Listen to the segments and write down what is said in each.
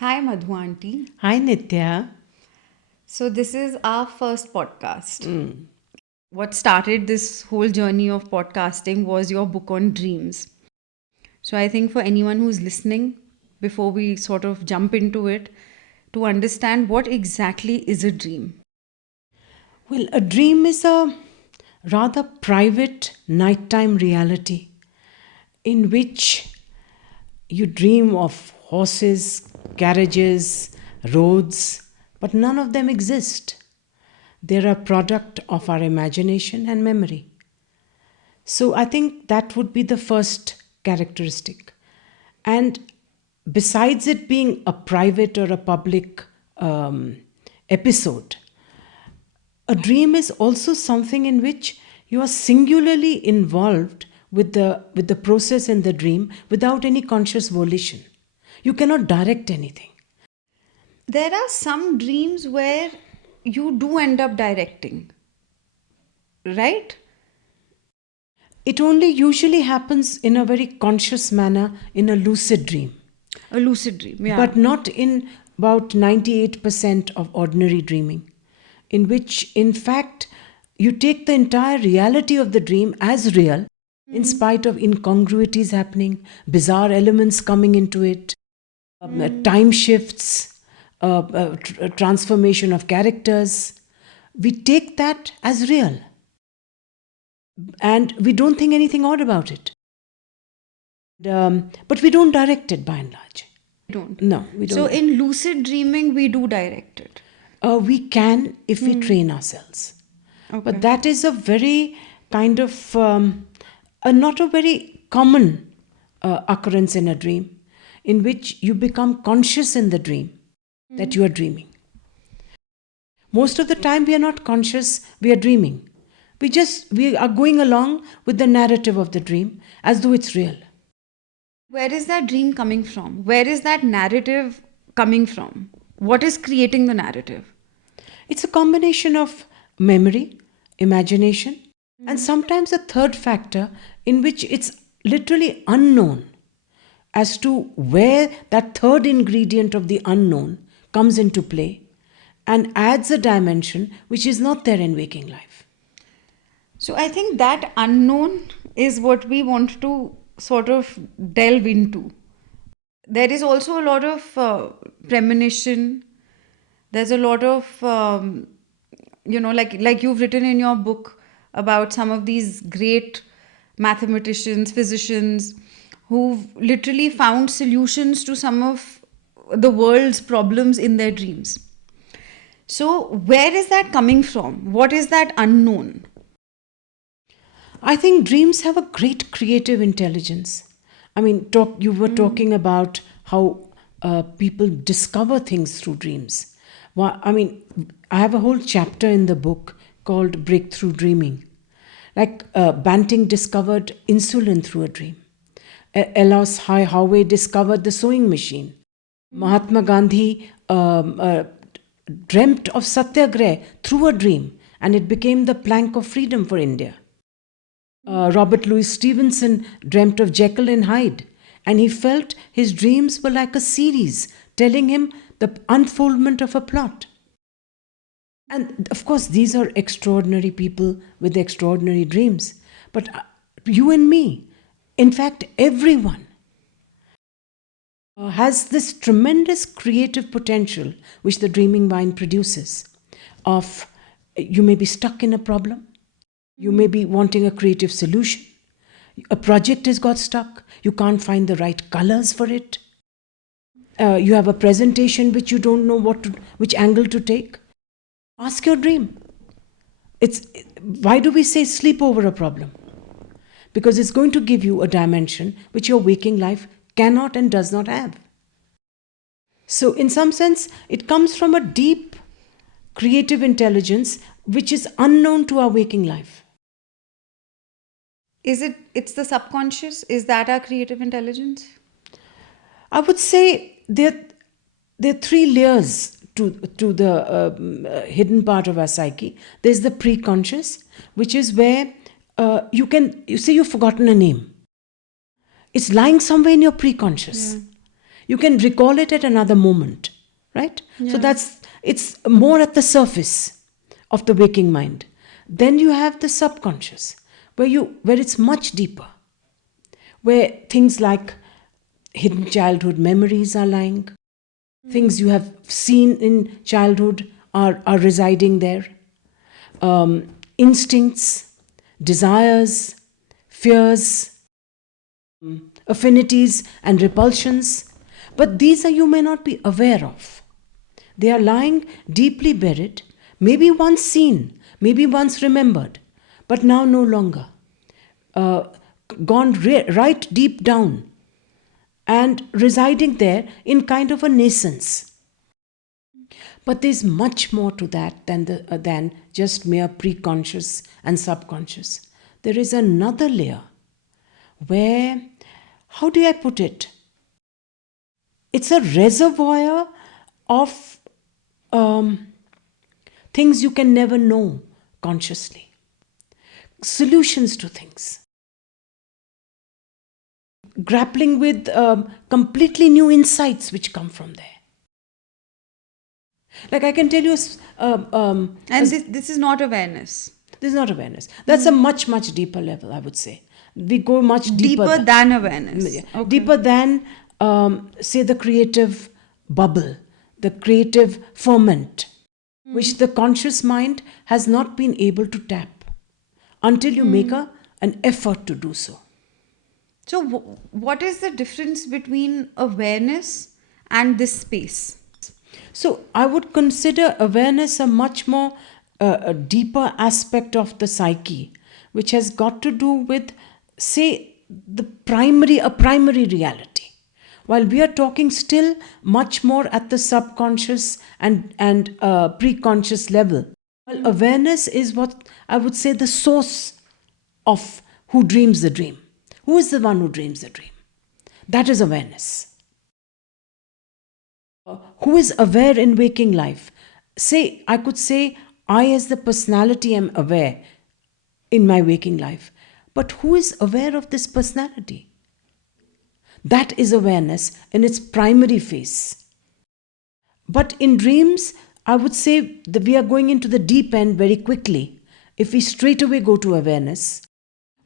Hi, Madhu auntie. Hi Nitya. So, this is our first podcast. What started this whole journey of podcasting was your book on dreams. So, I think for anyone who's listening, before we sort of jump into it, to understand what exactly is a dream. Well, a dream is a rather private nighttime reality in which you dream of horses, carriages, roads, but none of them exist. They're a product of our imagination and memory. So I think that would be the first characteristic. And besides it being a private or a public episode, a dream is also something in which you are singularly involved with the process in the dream without any conscious volition. You cannot direct anything. There are some dreams where you do end up directing, right? It only usually happens in a very conscious manner in a lucid dream, A lucid dream, yeah. but not in about 98% of ordinary dreaming, in which, in fact, you take the entire reality of the dream as real, in spite of incongruities happening, bizarre elements coming into it, time shifts, transformation of characters. We take that as real and we don't think anything odd about it. But we don't direct it by and large. Don't. No, we So, don't. in lucid dreaming, we do direct it. We can if we train ourselves. Okay. But that is a very kind of, not a very common occurrence in a dream, in which you become conscious in the dream that you are dreaming. Most of the time, we are not conscious, we are dreaming. We are going along with the narrative of the dream as though it's real. Where is that dream coming from? Where is that narrative coming from? What is creating the narrative? It's a combination of memory, imagination, and sometimes a third factor in which it's literally unknown as to where that third ingredient of the unknown comes into play and adds a dimension which is not there in waking life. So I think that unknown is what we want to sort of delve into. There is also a lot of premonition. There's a lot of like you've written in your book about some of these great mathematicians, physicians who've literally found solutions to some of the world's problems in their dreams. So where is that coming from? What is that unknown? I think dreams have a great creative intelligence. I mean, you were talking about how people discover things through dreams. Well, I mean, I have a whole chapter in the book called Breakthrough Dreaming. Like Banting discovered insulin through a dream. Elos Howe discovered the sewing machine. Mahatma Gandhi dreamt of satyagrah through a dream, and it became the plank of freedom for India. Robert Louis Stevenson dreamt of Jekyll and Hyde, and he felt his dreams were like a series telling him the unfoldment of a plot. And of course, these are extraordinary people with extraordinary dreams. But you and me, in fact, everyone, has this tremendous creative potential which the dreaming mind produces. Of you may be stuck in a problem, you may be wanting a creative solution, a project has got stuck, you can't find the right colors for it, you have a presentation which you don't know which angle to take. Ask your dream. Why do we say sleep over a problem? Because it's going to give you a dimension which your waking life cannot and does not have. So, in some sense, it comes from a deep creative intelligence which is unknown to our waking life. It's the subconscious? Is that our creative intelligence? I would say there are three layers to the hidden part of our psyche. There's the pre-conscious, which is where you say you've forgotten a name. It's lying somewhere in your pre-conscious. You can recall it at another moment, right? So it's more at the surface of the waking mind. Then you have the subconscious, where it's much deeper, where things like hidden childhood memories are lying, things you have seen in childhood are residing there, instincts, desires, fears, affinities, and repulsions. But these are you may not be aware of. They are lying deeply buried, maybe once seen, maybe once remembered, but now no longer. Uh, Gone right deep down and residing there in kind of a nascence. But there's much more to that than just mere preconscious and subconscious. There is another layer where, how do I put it? It's a reservoir of things you can never know consciously, solutions to things, grappling with completely new insights which come from there. Like I can tell you, And this is not awareness. this is not awareness. That's a much, much deeper level, I would say. We go much deeper. Deeper than awareness. Yeah. Okay. Deeper than, say, the creative bubble, the creative ferment, which the conscious mind has not been able to tap until you make an effort to do so. So, what is the difference between awareness and this space? So I would consider awareness a much more a deeper aspect of the psyche, which has got to do with, say, a primary reality. While we are talking still much more at the subconscious and preconscious level, well, awareness is what I would say the source of who dreams the dream. Who is the one who dreams the dream? That is awareness. Who is aware in waking life? Say, I could say, I as the personality am aware in my waking life. But who is aware of this personality? That is awareness in its primary phase. But in dreams, I would say that we are going into the deep end very quickly if we straight away go to awareness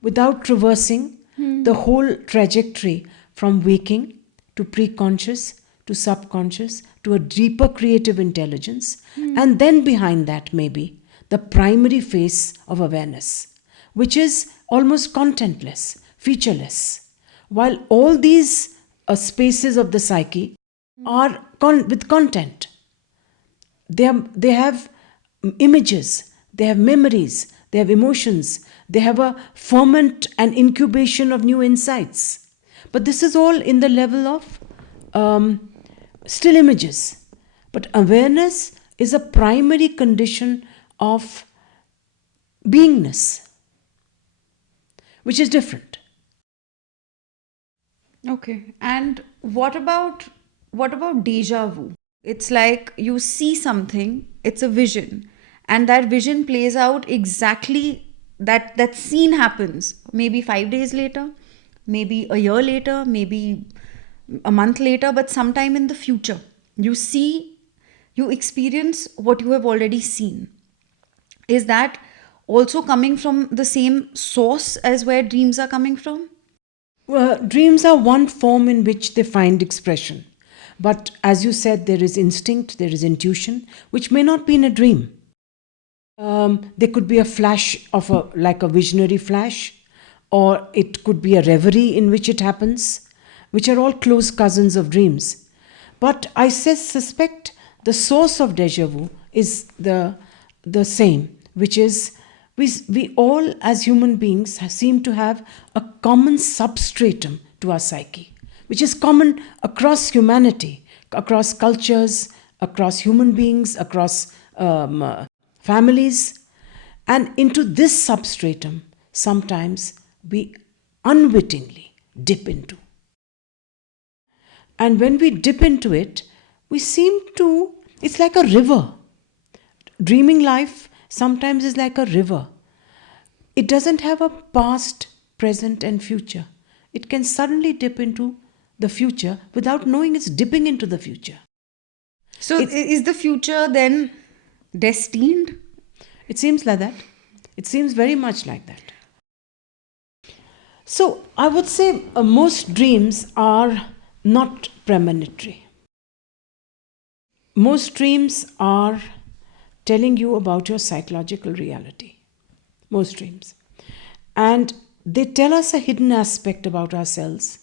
without traversing the whole trajectory from waking to preconscious to subconscious to a deeper creative intelligence, and then behind that maybe the primary phase of awareness, which is almost contentless, featureless. While all these spaces of the psyche are with content, they have images, they have memories, they have emotions, they have a ferment and incubation of new insights. But this is all in the level of still images. But awareness is a primary condition of beingness, which is different. Okay. And what about deja vu? It's like you see something, it's a vision, and that vision plays out exactly that scene happens maybe 5 days later, maybe a year later, maybe a month later, but sometime in the future. You experience what you have already seen. Is that also coming from the same source as where dreams are coming from? Dreams are one form in which they find expression. But as you said, there is instinct, there is intuition, which may not be in a dream. There could be a flash of like a visionary flash, or it could be a reverie in which it happens, which are all close cousins of dreams. But I suspect the source of deja vu is the same, which is we all as human beings seem to have a common substratum to our psyche, which is common across humanity, across cultures, across human beings, across families. And into this substratum, sometimes we unwittingly dip into. And when we dip into it, it's like a river. Dreaming life sometimes is like a river. It doesn't have a past, present, and future. It can suddenly dip into the future without knowing it's dipping into the future. So It's, is the future then destined? it seems like that. It seems very much like that. So I would say most dreams are not premonitory. Most dreams are telling you about your psychological reality. Most dreams. And they tell us a hidden aspect about ourselves,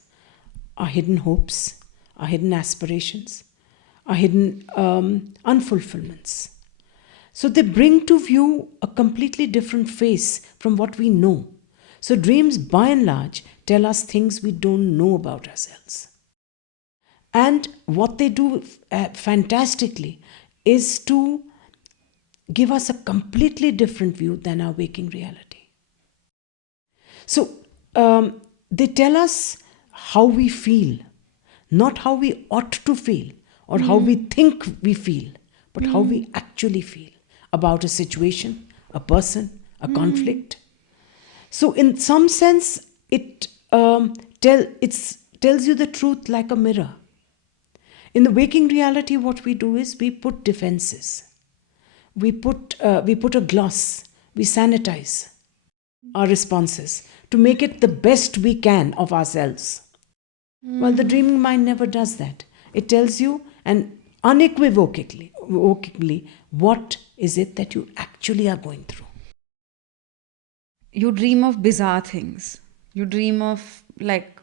our hidden hopes, our hidden aspirations, our hidden unfulfillments. So they bring to view a completely different face from what we know. So dreams, by and large, tell us things we don't know about ourselves. And what they do fantastically is to give us a completely different view than our waking reality. So they tell us how we feel, not how we ought to feel or how we think we feel, but how we actually feel about a situation, a person, a conflict. So, in some sense, it tells you the truth like a mirror. In the waking reality, what we do is we put defenses, we put a gloss, we sanitize our responses to make it the best we can of ourselves. Well, the dreaming mind never does that. It tells you and unequivocally what is it that you actually are going through. You dream of bizarre things. You dream of, like,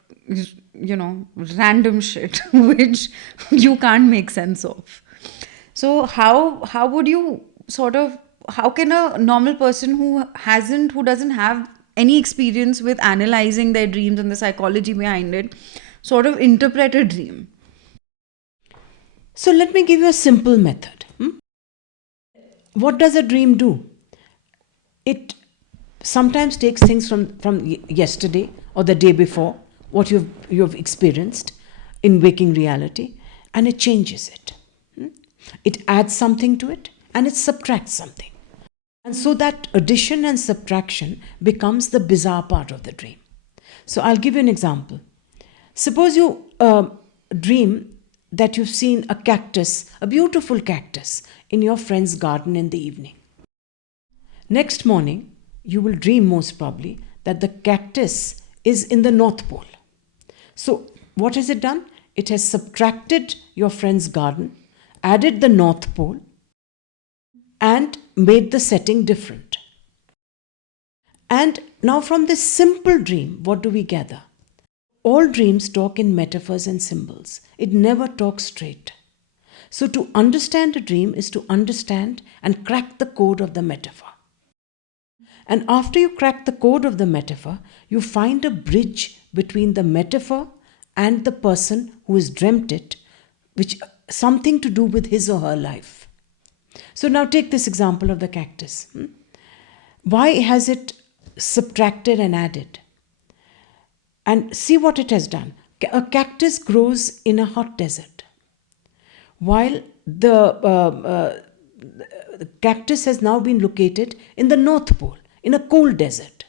random shit which you can't make sense of. So how would you sort of, how can a normal person who doesn't have any experience with analyzing their dreams and the psychology behind it sort of interpret a dream? So let me give you a simple method. What does a dream do? It sometimes takes things from yesterday or the day before, what you've experienced in waking reality, and it changes it. It adds something to it and it subtracts something. And so that addition and subtraction becomes the bizarre part of the dream. So I'll give you an example. Suppose you dream that you've seen a cactus, a beautiful cactus, in your friend's garden in the evening. Next morning, you will dream most probably that the cactus is in the North Pole. So, what has it done? It has subtracted your friend's garden, added the North Pole, and made the setting different. And now, from this simple dream, what do we gather? All dreams talk in metaphors and symbols. It never talks straight. So, to understand a dream is to understand and crack the code of the metaphor. And after you crack the code of the metaphor, you find a bridge between the metaphor and the person who has dreamt it, which something to do with his or her life. So now take this example of the cactus. Why has it subtracted and added? And see what it has done. A cactus grows in a hot desert, while the cactus has now been located in the North Pole, in a cold desert.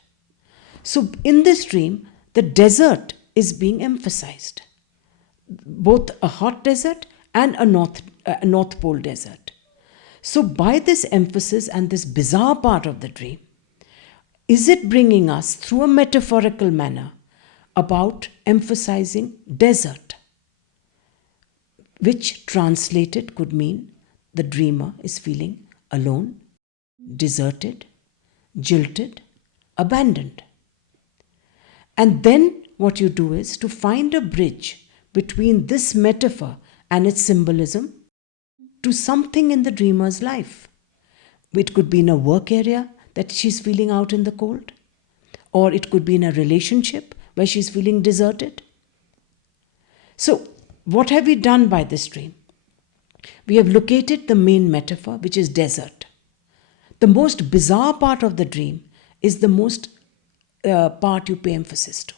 So in this dream, the desert is being emphasized, both a hot desert and a North Pole desert. So by this emphasis and this bizarre part of the dream, is it bringing us through a metaphorical manner about emphasizing desert, which translated could mean the dreamer is feeling alone, deserted, jilted, abandoned. And then what you do is to find a bridge between this metaphor and its symbolism to something in the dreamer's life. It could be in a work area that she's feeling out in the cold, or it could be in a relationship where she's feeling deserted. So, what have we done by this dream? We have located the main metaphor, which is desert. The most bizarre part of the dream is the most part you pay emphasis to.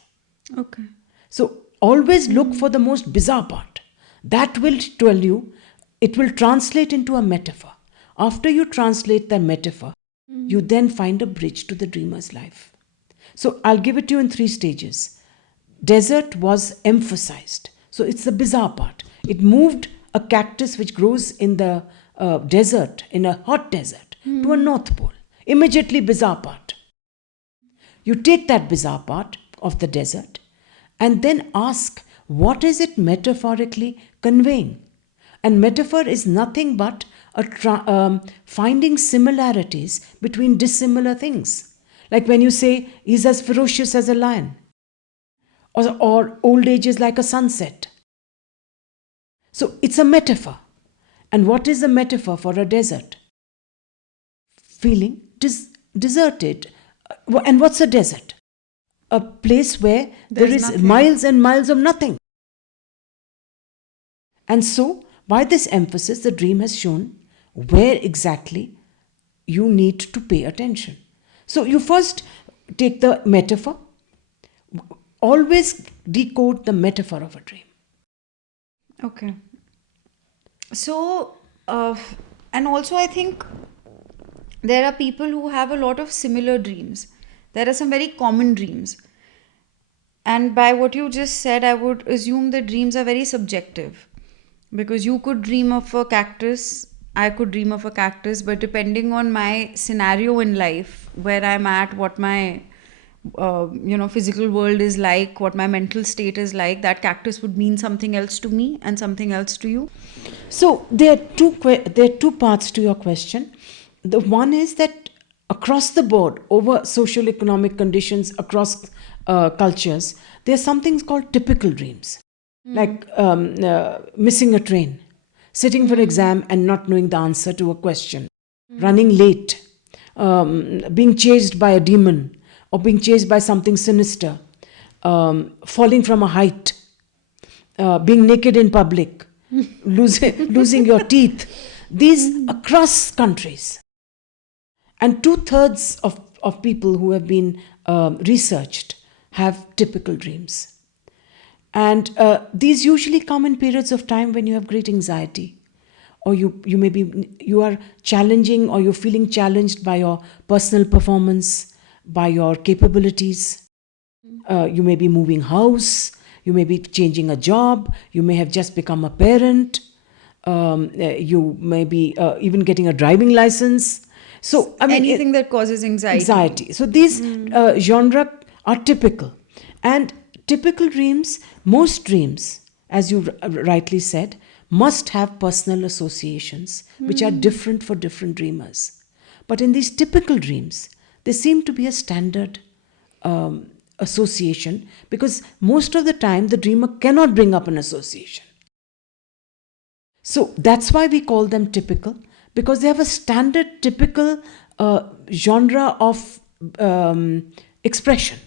Okay. So always look for the most bizarre part. That will tell you, it will translate into a metaphor. After you translate the metaphor, you then find a bridge to the dreamer's life. So I'll give it to you in 3 stages. Desert was emphasized. So it's the bizarre part. It moved a cactus which grows in the desert, in a hot desert, to a North Pole. Immediately bizarre part. You take that bizarre part of the desert and then ask, what is it metaphorically conveying? And metaphor is nothing but finding similarities between dissimilar things. Like when you say, he's as ferocious as a lion, or old age is like a sunset. So it's a metaphor. And what is a metaphor for a desert? Feeling deserted. And what's a desert? A place where there There's is nothing. miles and miles of nothing. And so, by this emphasis, the dream has shown where exactly you need to pay attention. So, you first take the metaphor, always decode the metaphor of a dream. Okay. So, and also I think there are people who have a lot of similar dreams. There are some very common dreams. And by what you just said, I would assume that dreams are very subjective. Because you could dream of a cactus, I could dream of a cactus, but depending on my scenario in life, where I'm at, what my physical world is like, what my mental state is like, that cactus would mean something else to me and something else to you. So, there are two parts to your question. The one is that across the board, over social economic conditions, across cultures, there's something called typical dreams. Like missing a train, sitting for exam and not knowing the answer to a question, running late, being chased by a demon or being chased by something sinister, falling from a height, being naked in public, losing your teeth. These across countries. And 2/3 of people who have been researched have typical dreams. And these usually come in periods of time when you have great anxiety, or you are challenging, or you're feeling challenged by your personal performance, by your capabilities. You may be moving house, you may be changing a job, you may have just become a parent, you may be even getting a driving license. So I mean, Anything that causes anxiety. So these genre are typical. And typical dreams, most dreams, as you rightly said, must have personal associations which are different for different dreamers. But in these typical dreams, there seem to be a standard association, because most of the time the dreamer cannot bring up an association. So that's why we call them typical, because they have a standard typical genre of expression.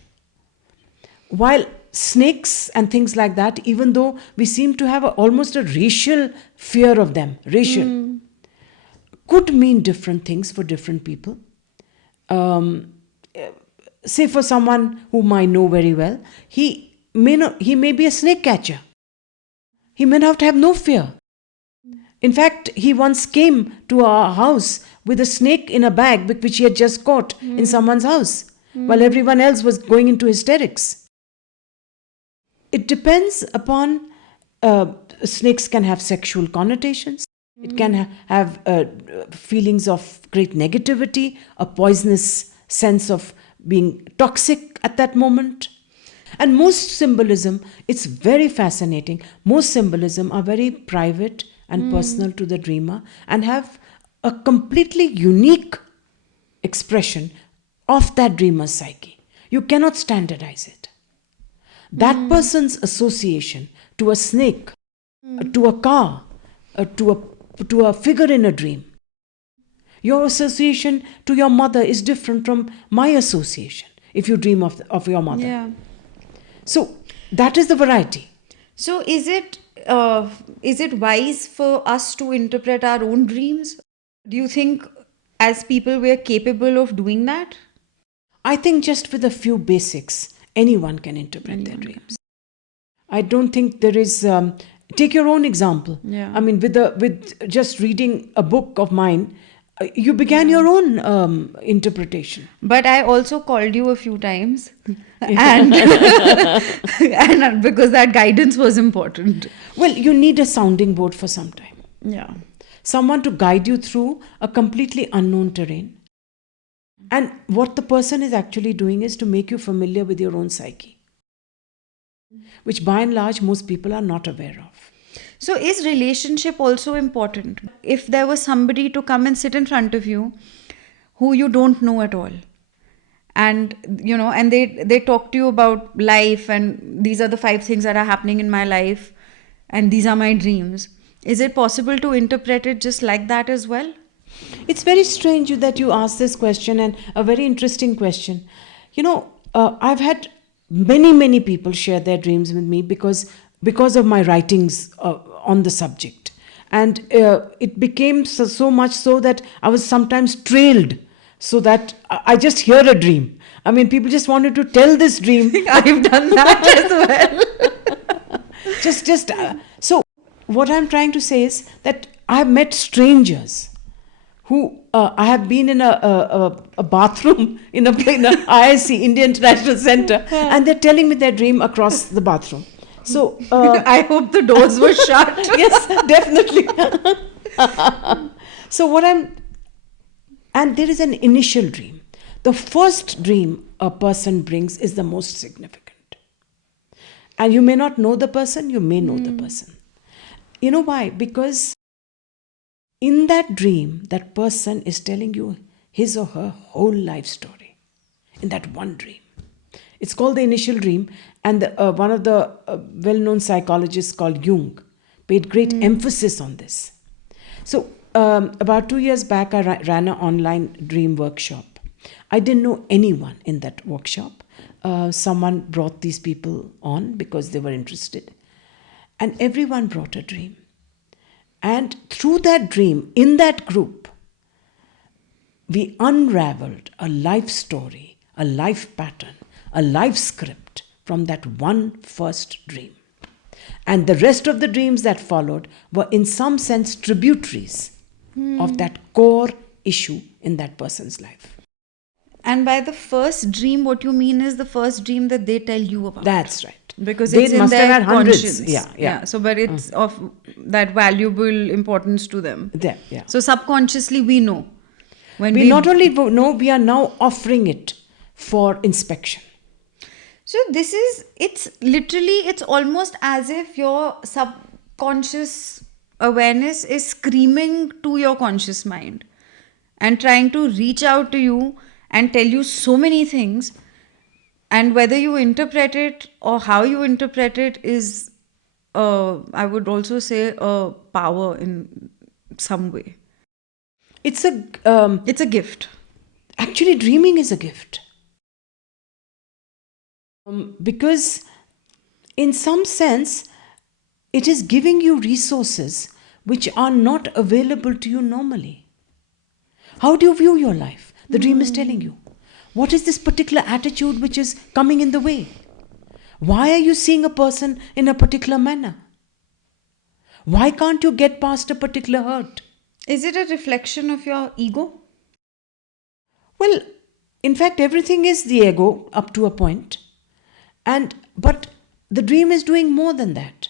While snakes and things like that, even though we seem to have almost a racial fear of them, could mean different things for different people. Say for someone whom I know very well, he may be a snake catcher. He may not have no fear. In fact, he once came to our house with a snake in a bag which he had just caught in someone's house, while everyone else was going into hysterics. It depends upon, snakes can have sexual connotations. It can have feelings of great negativity, a poisonous sense of being toxic at that moment. And most symbolism, it's very fascinating. Most symbolism are very private and personal to the dreamer, and have a completely unique expression of that dreamer's psyche. You cannot standardize it. That person's association to a snake, to a car, to a figure in a dream. Your association to your mother is different from my association if you dream of your mother. Yeah. So that is the variety. So is it wise for us to interpret our own dreams? Do you think as people we're capable of doing that? I think just with a few basics, anyone can interpret their dreams. I don't think there is. Take your own example. Yeah. I mean, with just reading a book of mine, You began your own interpretation. But I also called you a few times, and and because that guidance was important. Well, you need a sounding board for some time. Yeah. Someone to guide you through a completely unknown terrain. And what the person is actually doing is to make you familiar with your own psyche, which by and large most people are not aware of. So is relationship also important? If there was somebody to come and sit in front of you who you don't know at all, and and they talk to you about life, and these are the 5 things that are happening in my life, and these are my dreams, is it possible to interpret it just like that as well? It's very strange that you asked this question, and a very interesting question. I've had many people share their dreams with me because of my writings on the subject. And it became so much so that I was sometimes trailed, so that I just hear a dream. I mean, people just wanted to tell this dream. I've done that as well. So what I'm trying to say is that I've met strangers who I have been in a bathroom in a ISC, Indian International Center, and they're telling me their dream across the bathroom. So I hope the doors were shut. Yes, definitely. So and there is an initial dream. The first dream a person brings is the most significant. And you may not know the person, you may know the person. You know why? Because in that dream, that person is telling you his or her whole life story in that one dream. It's called the initial dream, and one of the well-known psychologists called Jung paid great emphasis on this. So about 2 years back, I ran an online dream workshop. I didn't know anyone in that workshop. Someone brought these people on because they were interested, and everyone brought a dream. And through that dream, in that group, we unraveled a life story, a life pattern, a life script from that one first dream. And the rest of the dreams that followed were in some sense tributaries of that core issue in that person's life. And by the first dream, what you mean is the first dream that they tell you about. That's right. Because They it's in must have their had hundreds. conscience. Yeah. So, but it's of that valuable importance to them. Yeah. So subconsciously we know. When We not only know, we are now offering it for inspection. So it's almost as if your subconscious awareness is screaming to your conscious mind and trying to reach out to you and tell you so many things, and whether you interpret it or how you interpret it is I would also say a power in some way. It's a It's a gift. actually dreaming is a gift. Because in some sense, it is giving you resources which are not available to you normally. How do you view your life? The dream is telling you. What is this particular attitude which is coming in the way? Why are you seeing a person in a particular manner? Why can't you get past a particular hurt? Is it a reflection of your ego? Well, in fact, everything is the ego up to a point. But the dream is doing more than that.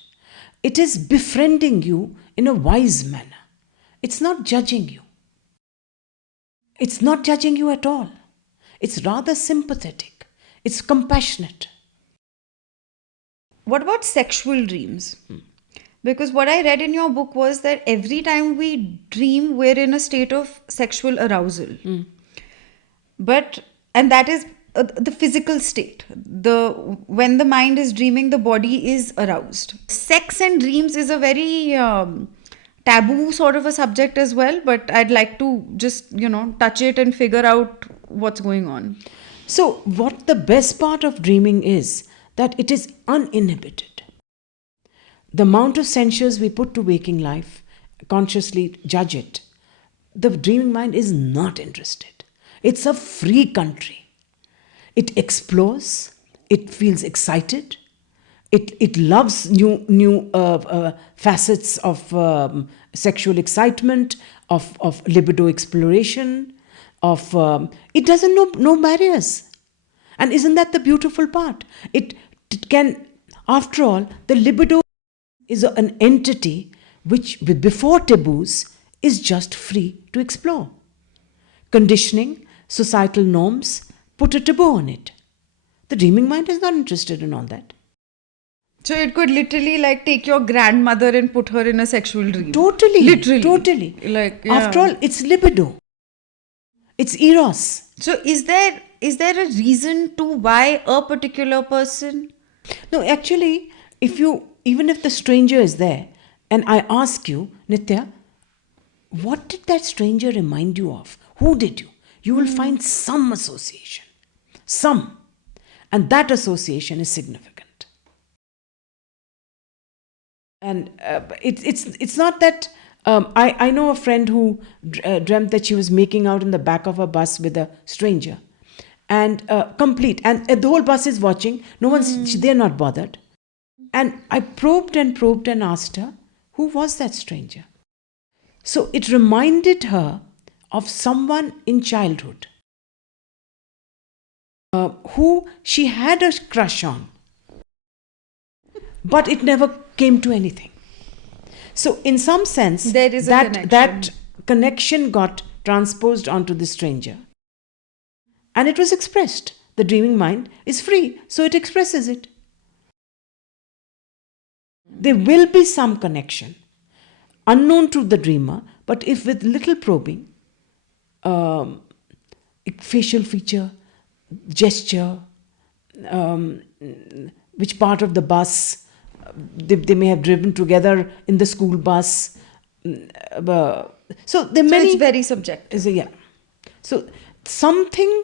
It is befriending you in a wise manner. It's not judging you. It's not judging you at all. It's rather sympathetic. It's compassionate. What about sexual dreams? Because what I read in your book was that every time we dream, we're in a state of sexual arousal. And that is the physical state. When the mind is dreaming, the body is aroused. Sex and dreams is a very taboo sort of a subject as well, but I'd like to just, touch it and figure out what's going on. So, what the best part of dreaming is that it is uninhibited. The amount of censures we put to waking life, consciously judge it, the dreaming mind is not interested. It's a free country. It explores, it feels excited, It loves new facets of sexual excitement, of libido exploration, of it doesn't know no barriers. And isn't that the beautiful part? It can, after all, the libido is an entity which, before taboos, is just free to explore. Conditioning, societal norms put a taboo on it. The dreaming mind is not interested in all that. So it could literally like take your grandmother and put her in a sexual dream. Totally. Literally. Totally. Like, yeah. After all, it's libido. It's eros. So is there a reason to why a particular person? No, actually, even if the stranger is there and I ask you, Nitya, what did that stranger remind you of? Who did you? You will find some association. Some. And that association is significant. And it's not that. I know a friend who dreamt that she was making out in the back of a bus with a stranger, and complete, and the whole bus is watching. No one's they're not bothered. And I probed and asked her, who was that stranger? So it reminded her of someone in childhood who she had a crush on, but it never came to anything. So, in some sense, there is that connection got transposed onto the stranger. And it was expressed. The dreaming mind is free, so it expresses it. There will be some connection, unknown to the dreamer, but if with little probing, facial feature, gesture, which part of the bus, they may have driven together in the school bus. So there are many. It's very subjective. Yeah. So something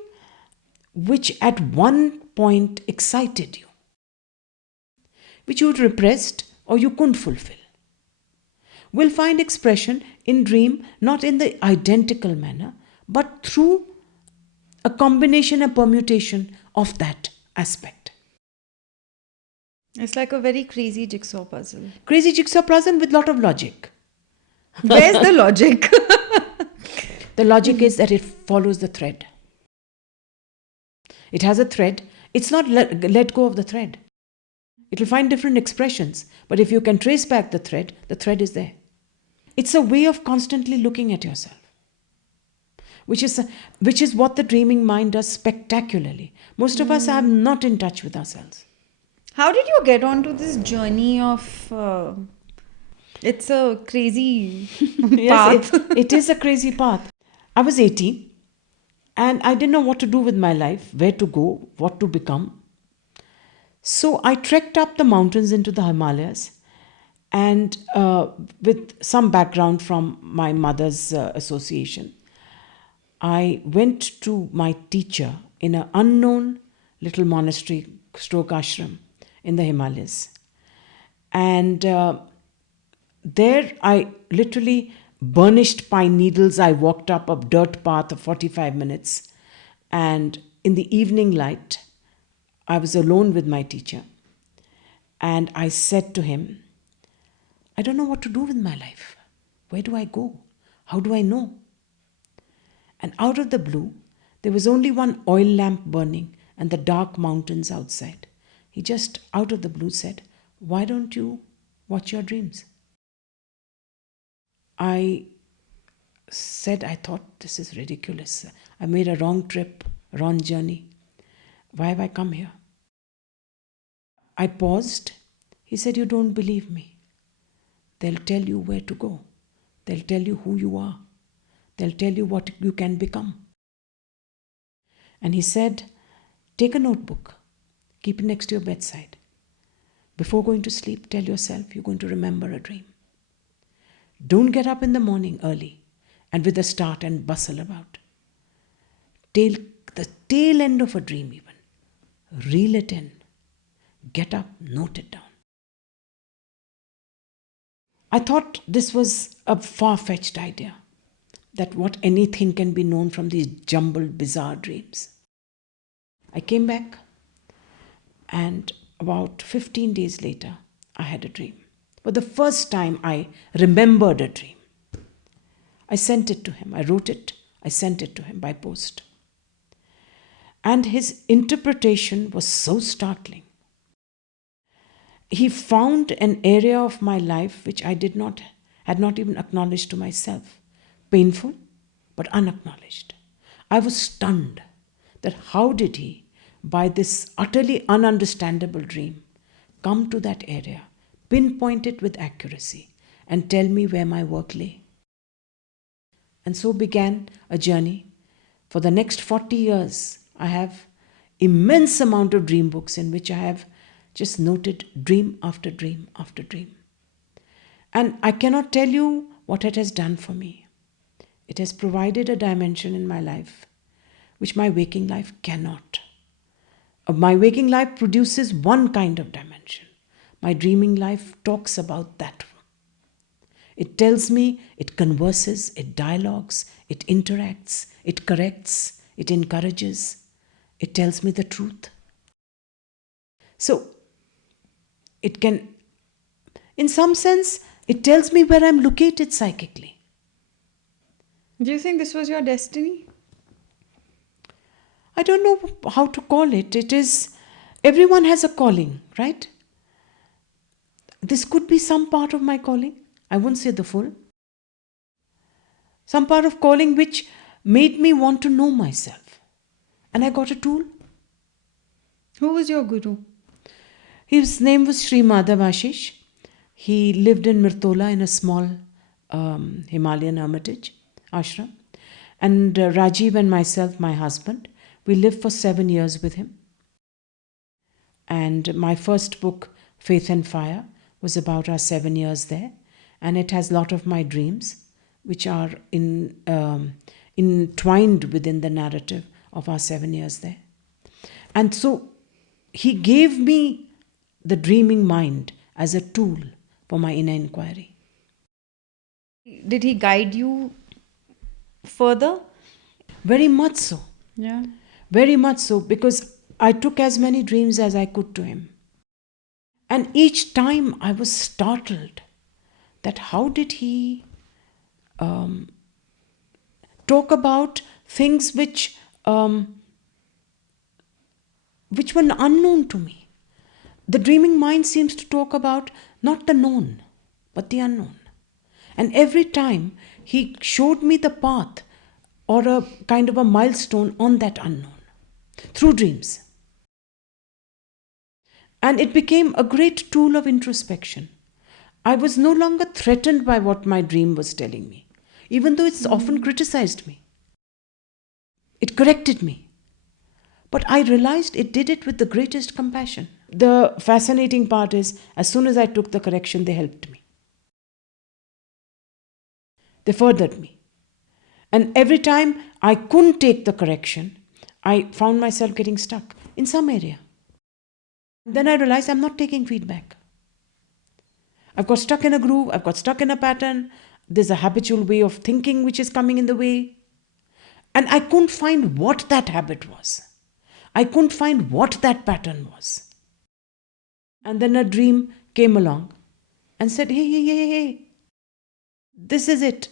which at one point excited you, which you repressed or you couldn't fulfill, will find expression in dream, not in the identical manner, but through a combination, a permutation of that aspect. It's like a very crazy jigsaw puzzle. Crazy jigsaw puzzle with lot of logic. Where's the logic? The logic is that it follows the thread. It has a thread. It's not let go of the thread. It will find different expressions. But if you can trace back the thread is there. It's a way of constantly looking at yourself, which is what the dreaming mind does spectacularly. Most of us are not in touch with ourselves. How did you get onto this journey of... it's a crazy Yes, path. it is a crazy path. I was 80 and I didn't know what to do with my life, where to go, what to become. So I trekked up the mountains into the Himalayas, and with some background from my mother's association, I went to my teacher in an unknown little monastery stroke ashram in the Himalayas. And there I literally burnished pine needles. I walked up a dirt path of 45 minutes. And in the evening light, I was alone with my teacher. And I said to him, I don't know what to do with my life. Where do I go? How do I know? And out of the blue, there was only one oil lamp burning and the dark mountains outside. He just out of the blue said, why don't you watch your dreams? I said, I thought this is ridiculous. I made a wrong trip, wrong journey. Why have I come here? I paused. He said, you don't believe me. They'll tell you where to go. They'll tell you who you are. They'll tell you what you can become. And he said, take a notebook. Keep it next to your bedside. Before going to sleep, tell yourself you're going to remember a dream. Don't get up in the morning early and with a start and bustle about. Till the tail end of a dream even. Reel it in. Get up, note it down. I thought this was a far-fetched idea, that what anything can be known from these jumbled, bizarre dreams. I came back and about 15 days later, I had a dream. For the first time, I remembered a dream. I sent it to him. I wrote it. I sent it to him by post. And his interpretation was so startling. He found an area of my life which I had not even acknowledged to myself. Painful, but unacknowledged. I was stunned that how did he, by this utterly ununderstandable dream, come to that area, pinpoint it with accuracy, and tell me where my work lay. And so began a journey. For the next 40 years, I have immense amount of dream books in which I have just noted dream after dream after dream. And I cannot tell you what it has done for me. It has provided a dimension in my life which my waking life cannot. My waking life produces one kind of dimension. My dreaming life talks about that. It tells me, it converses, it dialogues, it interacts, it corrects, it encourages, it tells me the truth. So, it can, in some sense, it tells me where I'm located psychically. Do you think this was your destiny? I don't know how to call it. It is, everyone has a calling, right? This could be some part of my calling. I won't say the full. Some part of calling which made me want to know myself. And I got a tool. Who was your guru? His name was Sri Madhav Ashish. He lived in Mirtola in a small Himalayan hermitage ashram. And Rajiv and myself, my husband, we lived for 7 years with him. And my first book, Faith and Fire, was about our 7 years there. And it has a lot of my dreams, which are entwined within the narrative of our 7 years there. And so he gave me the dreaming mind as a tool for my inner inquiry. Did he guide you further? Very much so. Yeah. Very much so, because I took as many dreams as I could to him. And each time I was startled that how did he talk about things which were unknown to me. The dreaming mind seems to talk about not the known, but the unknown. And every time he showed me the path or a kind of a milestone on that unknown through dreams. And it became a great tool of introspection. I was no longer threatened by what my dream was telling me, even though it's often criticized me. It corrected me. But I realized it did it with the greatest compassion. The fascinating part is, as soon as I took the correction, they helped me. They furthered me. And every time I couldn't take the correction, I found myself getting stuck in some area. Then I realized I'm not taking feedback. I've got stuck in a groove, I've got stuck in a pattern, there's a habitual way of thinking which is coming in the way. And I couldn't find what that habit was. I couldn't find what that pattern was. And then a dream came along and said, hey, this is it.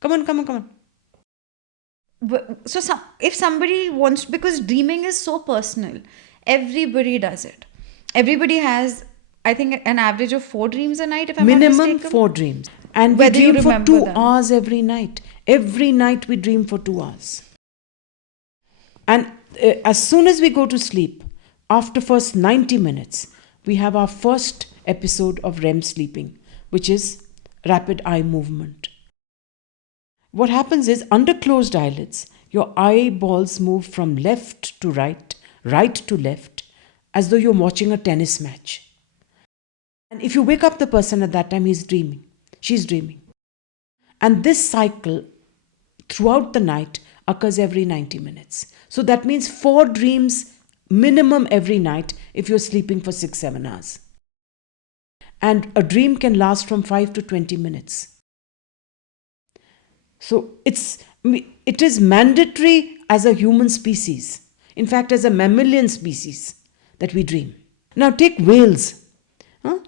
Come on. So if somebody wants, because dreaming is so personal, everybody does it. Everybody has, I think, an average of 4 dreams a night, if I'm not Minimum mistaken. 4 dreams. And we Whether you dream for remember 2 them. hours every night. Every night we dream for 2 hours. And as soon as we go to sleep, after first 90 minutes, we have our first episode of REM sleeping, which is rapid eye movement. What happens is, under closed eyelids, your eyeballs move from left to right, right to left, as though you're watching a tennis match. And if you wake up the person at that time, he's dreaming. She's dreaming. And this cycle throughout the night occurs every 90 minutes. So that means 4 dreams minimum every night if you're sleeping for 6-7 hours. And a dream can last from 5 to 20 minutes. So it is mandatory as a human species, in fact as a mammalian species, that we dream. Now take whales. Huh?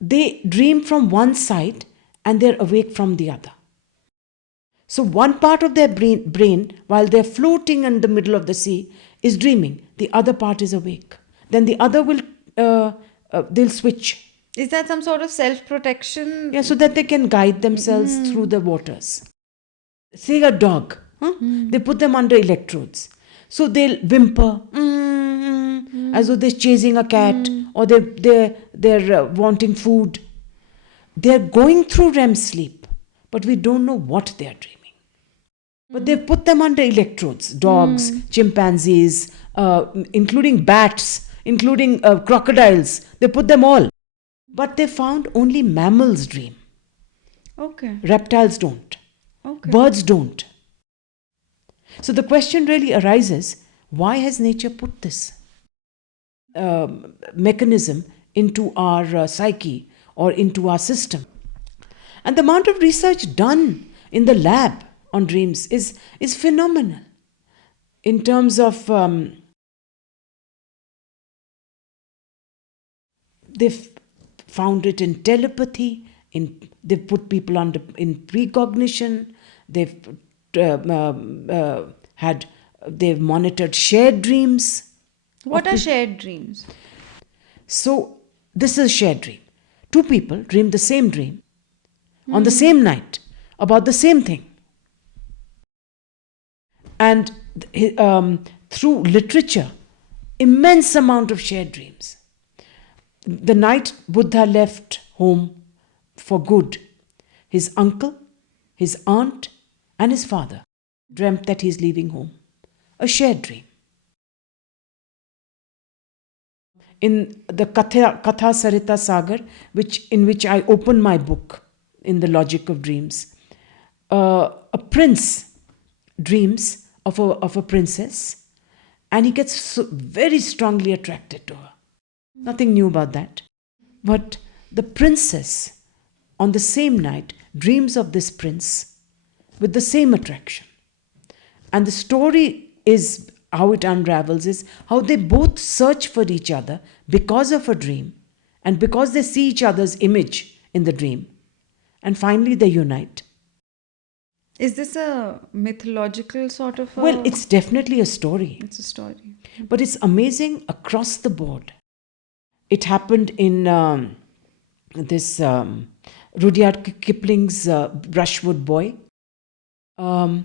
They dream from one side and they're awake from the other. So one part of their brain, while they're floating in the middle of the sea, is dreaming. The other part is awake. Then the other will, they'll switch. Is that some sort of self-protection? Yeah, so that they can guide themselves through the waters. Say a dog, they put them under electrodes. So they'll whimper, as though they're chasing a cat or they're wanting food. They're going through REM sleep, but we don't know what they're dreaming. But they've put them under electrodes, dogs, chimpanzees, including bats, including crocodiles. They put them all. But they found only mammals dream. Okay. Reptiles don't. Okay. Birds don't. So the question really arises, why has nature put this mechanism into our psyche or into our system? And the amount of research done in the lab on dreams is phenomenal in terms of they've found it in telepathy, they've put people in precognition, they've monitored shared dreams. What are shared dreams? So this is a shared dream. Two people dream the same dream on the same night about the same thing. And through literature, immense amount of shared dreams. The night Buddha left home for good, his uncle, his aunt, and his father dreamt that he's leaving home. A shared dream. In the Katha Sarita Sagar, in which I open my book in the logic of dreams, a prince dreams of a princess, and he gets very strongly attracted to her. Nothing new about that. But the princess, on the same night, dreams of this prince with the same attraction. And the story is, how it unravels is how they both search for each other because of a dream and because they see each other's image in the dream. And finally they unite. Is this a mythological sort of Well, it's definitely a story. It's a story. But it's amazing across the board. It happened in this Rudyard Kipling's Brushwood Boy. A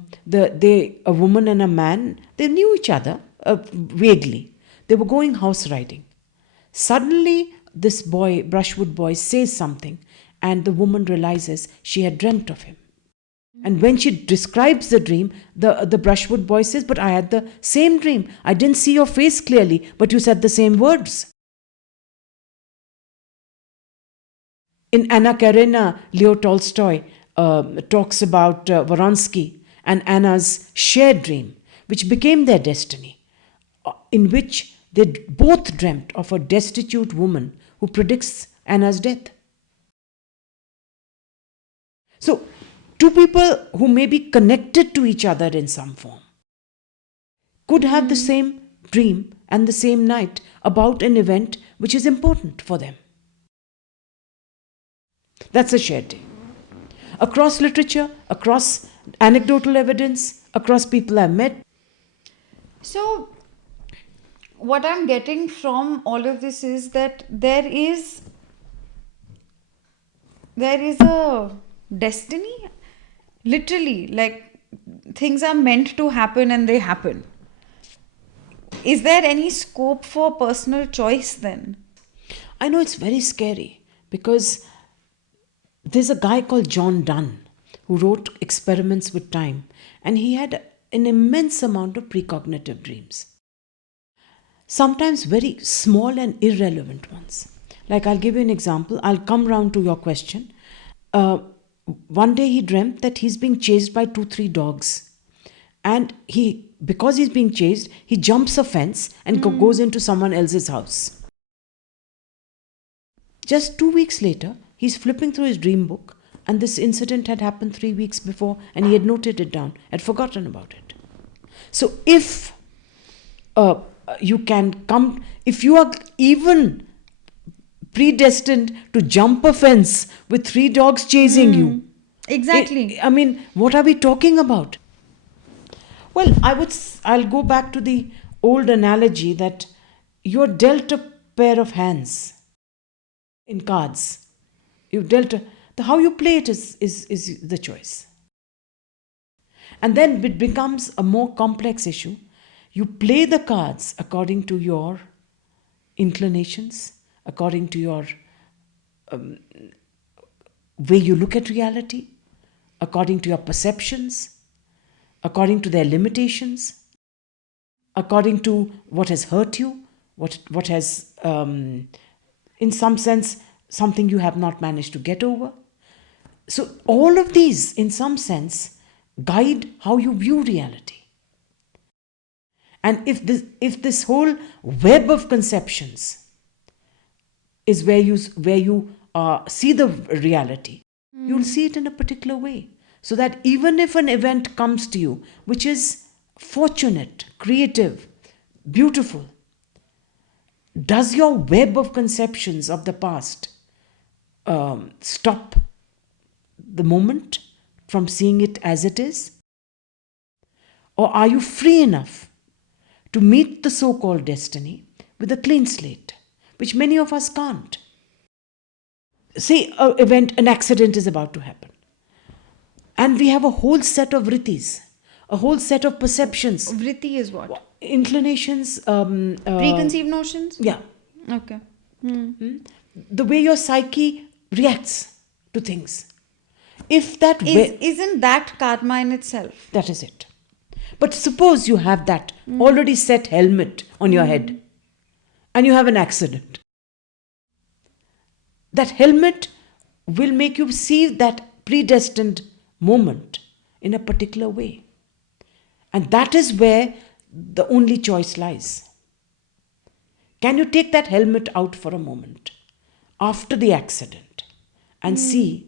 woman and a man, they knew each other vaguely. They were going house riding. Suddenly, this boy, Brushwood Boy, says something, and the woman realizes she had dreamt of him. And when she describes the dream, the Brushwood Boy says, "But I had the same dream. I didn't see your face clearly, but you said the same words." In Anna Karenina, Leo Tolstoy talks about Vronsky and Anna's shared dream, which became their destiny, in which they both dreamt of a destitute woman who predicts Anna's death. So, two people who may be connected to each other in some form could have the same dream and the same night about an event which is important for them. That's a shared dream. Across literature, across anecdotal evidence, across people I've met. So, what I'm getting from all of this is that there is a destiny. Literally, like things are meant to happen and they happen. Is there any scope for personal choice then? I know it's very scary because there's a guy called John Donne who wrote Experiments with Time, and he had an immense amount of precognitive dreams. Sometimes very small and irrelevant ones. Like, I'll give you an example. I'll come round to your question. One day he dreamt that he's being chased by 2-3 dogs. And because he's being chased, he jumps a fence and goes into someone else's house. Just 2 weeks later, he's flipping through his dream book, and this incident had happened 3 weeks before, and he had noted it down, had forgotten about it. So if you are even predestined to jump a fence with 3 dogs chasing you. Exactly. I mean, what are we talking about? Well, I'll go back to the old analogy that you're dealt a pair of hands in cards. You've dealt how you play it is the choice. And then it becomes a more complex issue. You play the cards according to your inclinations, according to your way you look at reality, according to your perceptions, according to their limitations, according to what has hurt you, what has, in some sense, something you have not managed to get over. So, all of these, in some sense, guide how you view reality. And if this whole web of conceptions is where you see the reality, you'll see it in a particular way. So that even if an event comes to you, which is fortunate, creative, beautiful, does your web of conceptions of the past stop the moment from seeing it as it is? Or are you free enough to meet the so-called destiny with a clean slate, which many of us can't? Say an accident is about to happen. And we have a whole set of vrittis, a whole set of perceptions. Vritti is what? Inclinations. Preconceived notions? Yeah. Okay. The way your psyche reacts to things. If that Isn't that karma in itself? that is it. But suppose you have that already set helmet on your head and you have an accident. That helmet will make you see that predestined moment in a particular way. And that is where the only choice lies. Can you take that helmet out for a moment after the accident and see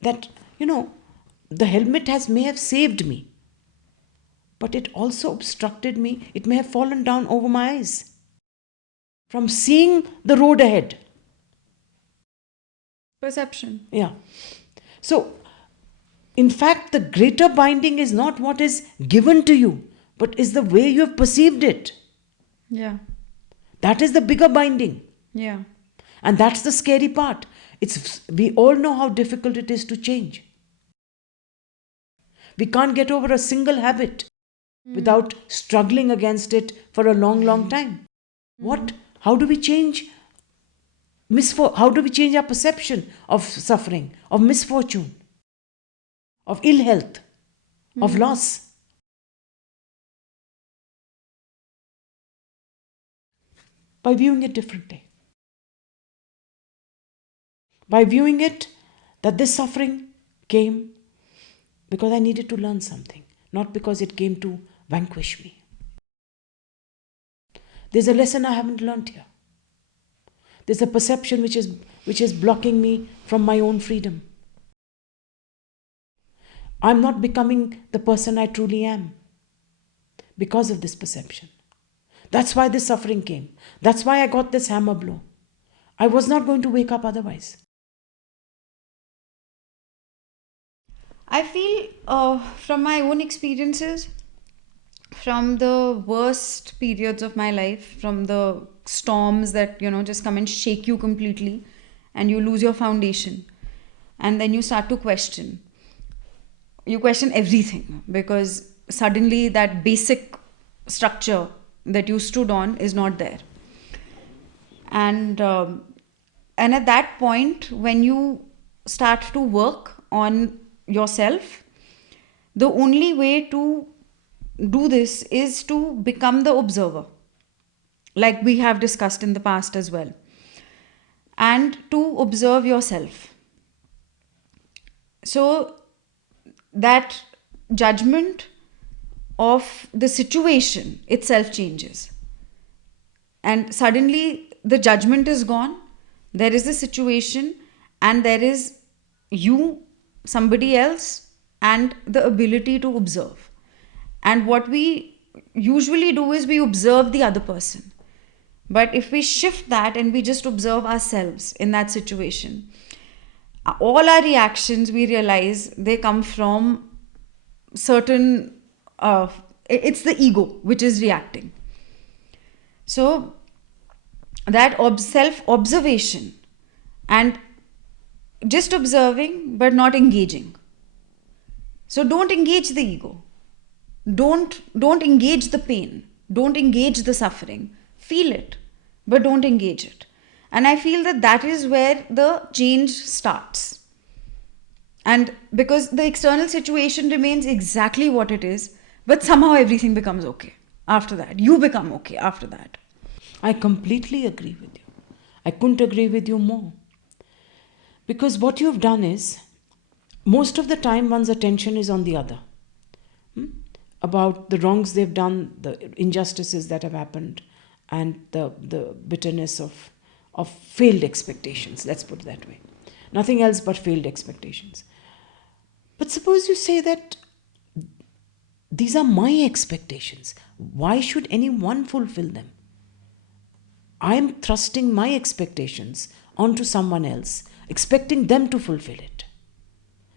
that, the helmet may have saved me, but it also obstructed me. It may have fallen down over my eyes from seeing the road ahead. Perception. Yeah. So, in fact, the greater binding is not what is given to you, but is the way you have perceived it. Yeah. That is the bigger binding. Yeah. And that's the scary part. We all know how difficult it is to change. We can't get over a single habit without struggling against it for a long, long time. How do we change how do we change our perception of suffering, of misfortune, of ill health, of loss? By viewing it differently. By viewing it that this suffering came because I needed to learn something, not because it came to vanquish me. There's a lesson I haven't learned here. There's a perception which is blocking me from my own freedom. I'm not becoming the person I truly am because of this perception. That's why this suffering came. That's why I got this hammer blow. I was not going to wake up otherwise. I feel from my own experiences, from the worst periods of my life, from the storms that, just come and shake you completely and you lose your foundation. And then you start to question. You question everything because suddenly that basic structure that you stood on is not there. And at that point, when you start to work on yourself, the only way to do this is to become the observer, like we have discussed in the past as well, and to observe yourself. So that judgment of the situation itself changes, and suddenly the judgment is gone. There is a situation and there is you, somebody else, and the ability to observe. And what we usually do is we observe the other person. But if we shift that and we just observe ourselves in that situation, all our reactions, we realize they come from certain, it's the ego which is reacting. So that self observation and just observing but not engaging. So don't engage the ego. Don't engage the pain. Don't engage the suffering. Feel it, but don't engage it. And I feel that that is where the change starts. And because the external situation remains exactly what it is, but somehow everything becomes okay after that. You become okay after that. I completely agree with you. I couldn't agree with you more. Because what you've done is, most of the time one's attention is on the other. About the wrongs they've done, the injustices that have happened, and the bitterness of failed expectations, let's put it that way. Nothing else but failed expectations. But suppose you say that these are my expectations. Why should anyone fulfill them? I'm thrusting my expectations onto someone else, expecting them to fulfill it.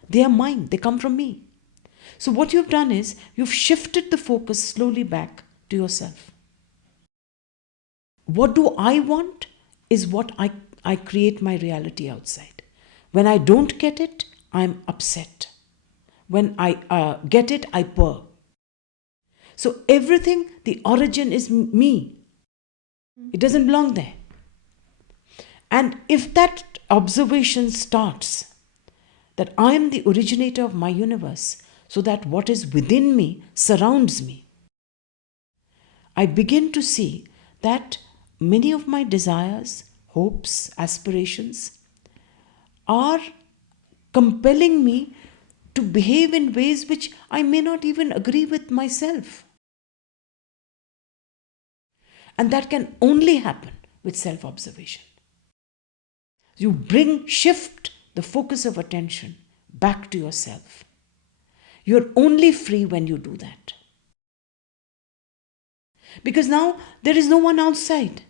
They are mine, they come from me. So what you've done is, you've shifted the focus slowly back to yourself. What do I want is what I create my reality outside. When I don't get it, I'm upset. When I get it, I purr. So everything, the origin is me. It doesn't belong there. And if that observation starts, that I am the originator of my universe, so that what is within me surrounds me, I begin to see that many of my desires, hopes, aspirations are compelling me to behave in ways which I may not even agree with myself. And that can only happen with self-observation. You shift the focus of attention back to yourself. You're only free when you do that. Because now there is no one outside.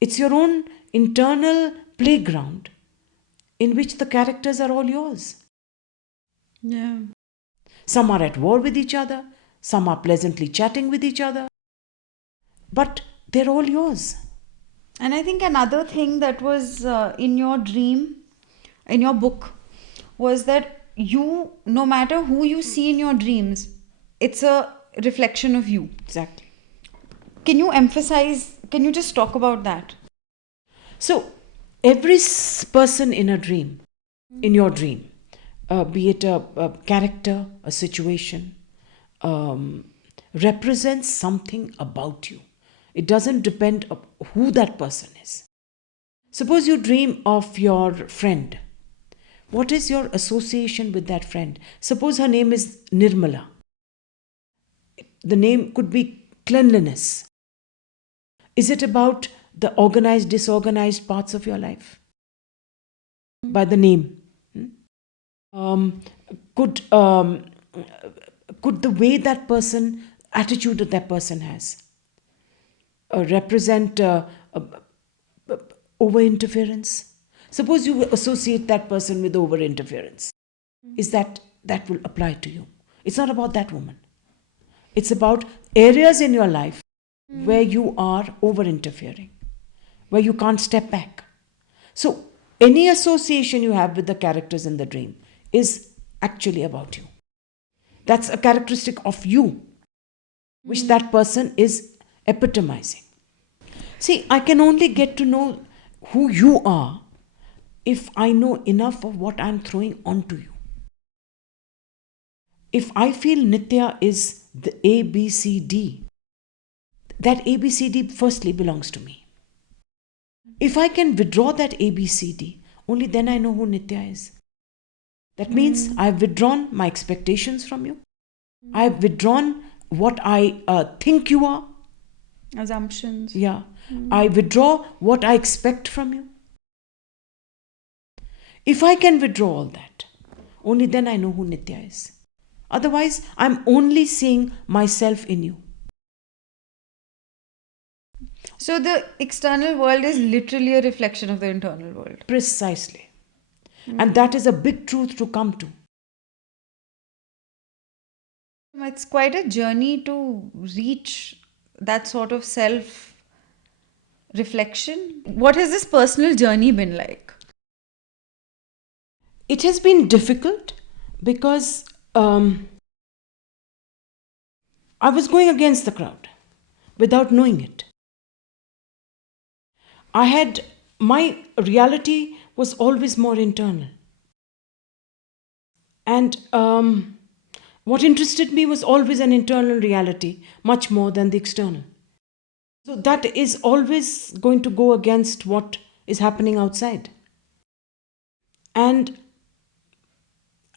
It's your own internal playground in which the characters are all yours. Yeah. Some are at war with each other, some are pleasantly chatting with each other, but they're all yours. And I think another thing that was in your dream, in your book, was that you, no matter who you see in your dreams, it's a reflection of you. Exactly. Can you just talk about that? So, every person in a dream, in your dream, be it a character, a situation, represents something about you. It doesn't depend on who that person is. Suppose you dream of your friend. What is your association with that friend? Suppose her name is Nirmala. The name could be cleanliness. Is it about the organized, disorganized parts of your life? By the name. Um, could could the way that person, attitude that that person has, represent over interference? Suppose you associate that person with over interference. Is that will apply to you? It's not about that woman. It's about areas in your life where you are over interfering, where you can't step back. So any association you have with the characters in the dream is actually about you. That's a characteristic of you, which that person is epitomizing. See, I can only get to know who you are if I know enough of what I'm throwing onto you. If I feel Nitya is the ABCD, that ABCD firstly belongs to me. If I can withdraw that ABCD, only then I know who Nitya is. That means I've withdrawn my expectations from you. I've withdrawn what I think you are. Assumptions. Yeah. I withdraw what I expect from you. If I can withdraw all that, only then I know who Nitya is. Otherwise, I'm only seeing myself in you. So the external world is literally a reflection of the internal world. Precisely. And that is a big truth to come to. It's quite a journey to reach that sort of self reflection. What has this personal journey been like? It has been difficult because I was going against the crowd without knowing it. My reality was always more internal. And what interested me was always an internal reality, much more than the external. So that is always going to go against what is happening outside. And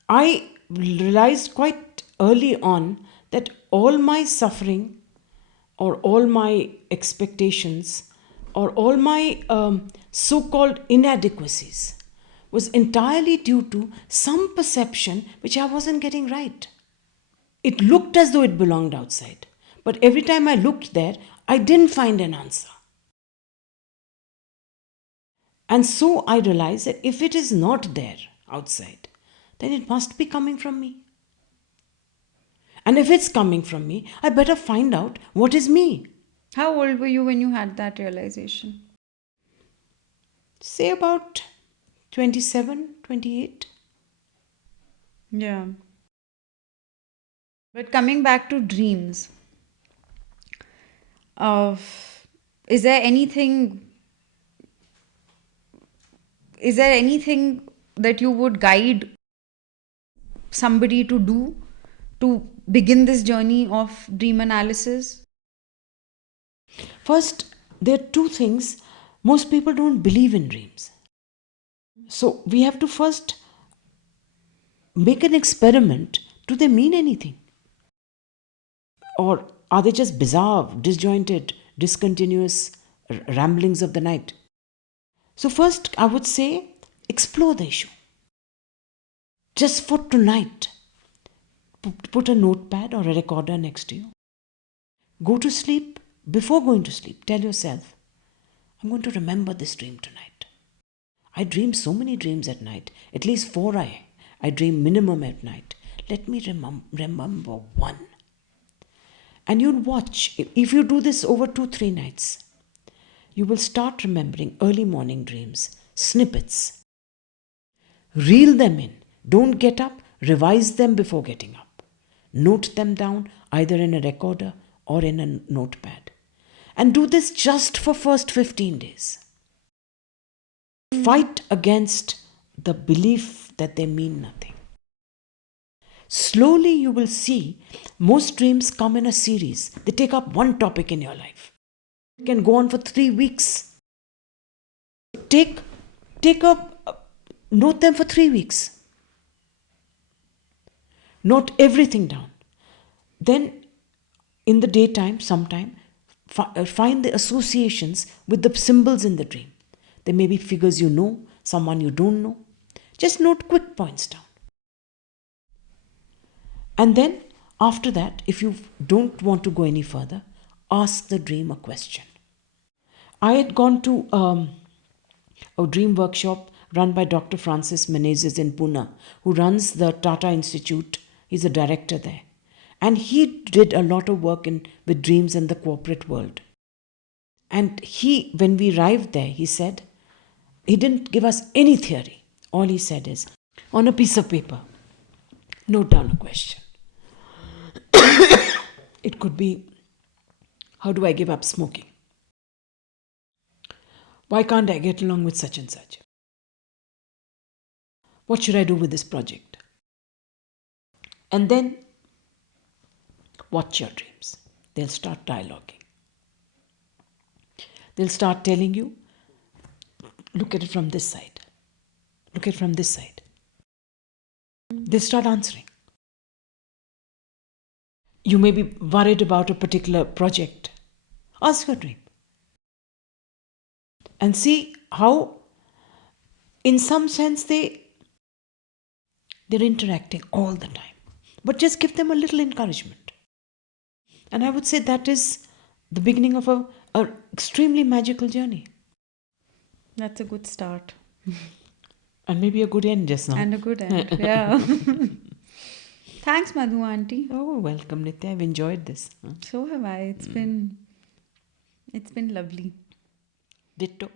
I realized quite early on that all my suffering or all my expectations or all my so called inadequacies was entirely due to some perception which I wasn't getting right. It looked as though it belonged outside, but every time I looked there, I didn't find an answer. And so I realized that if it is not there outside, then it must be coming from me. And if it's coming from me, I better find out what is me. How old were you when you had that realization? Say about 27, 28. Yeah. But coming back to dreams, of is there anything is there anything that you would guide somebody to do to begin this journey of dream analysis? First, there are two things. Most people don't believe in dreams. So we have to first make an experiment. Do they mean anything? Or are they just bizarre, disjointed, discontinuous ramblings of the night? So, first, I would say explore the issue. Just for tonight, put a notepad or a recorder next to you. Go to sleep. Before going to sleep, tell yourself, I'm going to remember this dream tonight. I dream so many dreams at night, at least four I dream minimum at night. Let me remember one. And you'll watch, if you do this over 2-3 nights, you will start remembering early morning dreams, snippets. Reel them in. Don't get up, revise them before getting up. Note them down either in a recorder or in a notepad. And do this just for first 15 days. Fight against the belief that they mean nothing. Slowly you will see most dreams come in a series. They take up one topic in your life. It can go on for 3 weeks. Take note them for 3 weeks. Note everything down. Then in the daytime, sometime, find the associations with the symbols in the dream. There may be figures you know, someone you don't know. Just note quick points down. And then after that, if you don't want to go any further, ask the dream a question. I had gone to a dream workshop run by Dr. Francis Menezes in Pune, who runs the Tata Institute. He's a director there. And he did a lot of work with dreams in the corporate world. And when we arrived there, he said, he didn't give us any theory. All he said is, on a piece of paper, note down a question. It could be, how do I give up smoking? Why can't I get along with such and such? What should I do with this project? And then watch your dreams. They'll start dialoguing. They'll start telling you, look at it from this side. Look at it from this side. They'll start answering. You may be worried about a particular project. Ask your dream. And see how, in some sense, they're interacting all the time. But just give them a little encouragement. And I would say that is the beginning of a extremely magical journey. That's a good start. And maybe a good end just now. And a good end. Yeah. Thanks, Madhu Auntie. Oh, welcome, Nitya. I've enjoyed this. So have I. It's been lovely. Ditto.